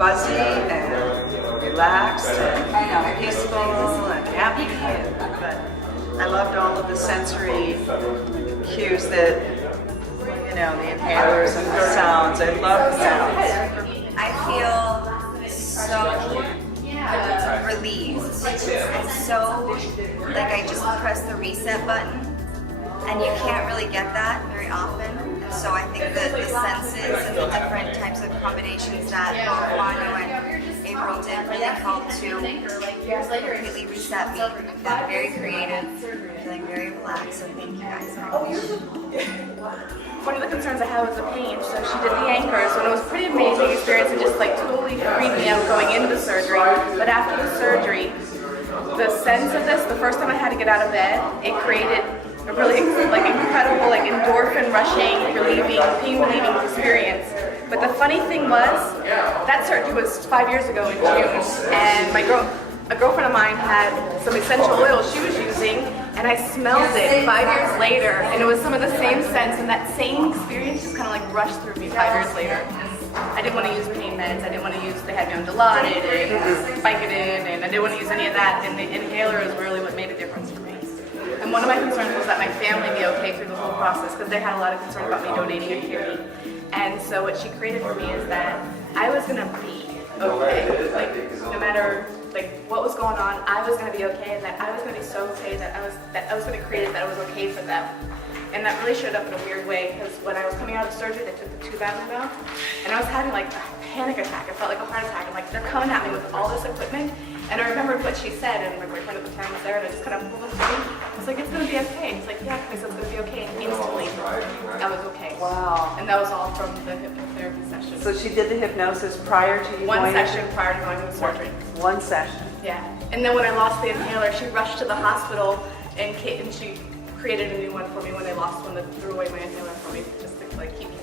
fuzzy and relaxed and peaceful and happy. But I loved all of the sensory cues that, you know, the inhalers and the sounds. I love the sounds. I feel so relieved. It's so like I just pressed the reset button, and you can't really get that very often. And so I think that the senses and the different types of combinations that both Manu and April did really helped to completely reset me. I'm feeling very creative, feeling very relaxed, so thank you guys very much. One of the concerns I had was the pain, so she did the anchors, and it was a pretty amazing experience and just like totally freaked me out going into the surgery. But after the surgery, the sense of this, the first time I had to get out of bed, it created a really like incredible like endorphin rushing, relieving, pain relieving experience. But the funny thing was, that surgery was 5 years ago in June, and a girlfriend of mine had some essential oil she was using, and I smelled it 5 years later, and it was some of the same scents, and that same experience just kind of like rushed through me 5 years later. I didn't want to use pain meds, I didn't want to use, they had me on Dilaudid and Vicodin, and I didn't want to use any of that, and the inhaler is really what made a difference for me. And one of my concerns was that my family be okay through the whole process, because they had a lot of concern about me donating a kidney. And so what she created for me is that I was going to be okay, like no matter like what was going on, I was going to be okay, and that I was going to be so okay that I was going to create it that it was okay for them. And that really showed up in a weird way, because when I was coming out of surgery, they took the tube out of my mouth, and I was having like a panic attack. It felt like a heart attack. I'm like, they're coming at me with all this equipment. And I remembered what she said, and my boyfriend at the time was there, and I just kind of pulled him to me. I was like, it's going to be okay. He's like, yeah, Chris, it's going to be okay. And instantly, I was okay. Wow. And that was all from the hypnotherapy session. So she did the hypnosis prior to you One going session prior to going to the surgery. One session. Yeah. And then when I lost the inhaler, she rushed to the hospital, and she created a new one for me when they lost one that threw away my inhaler for me, just to like keep me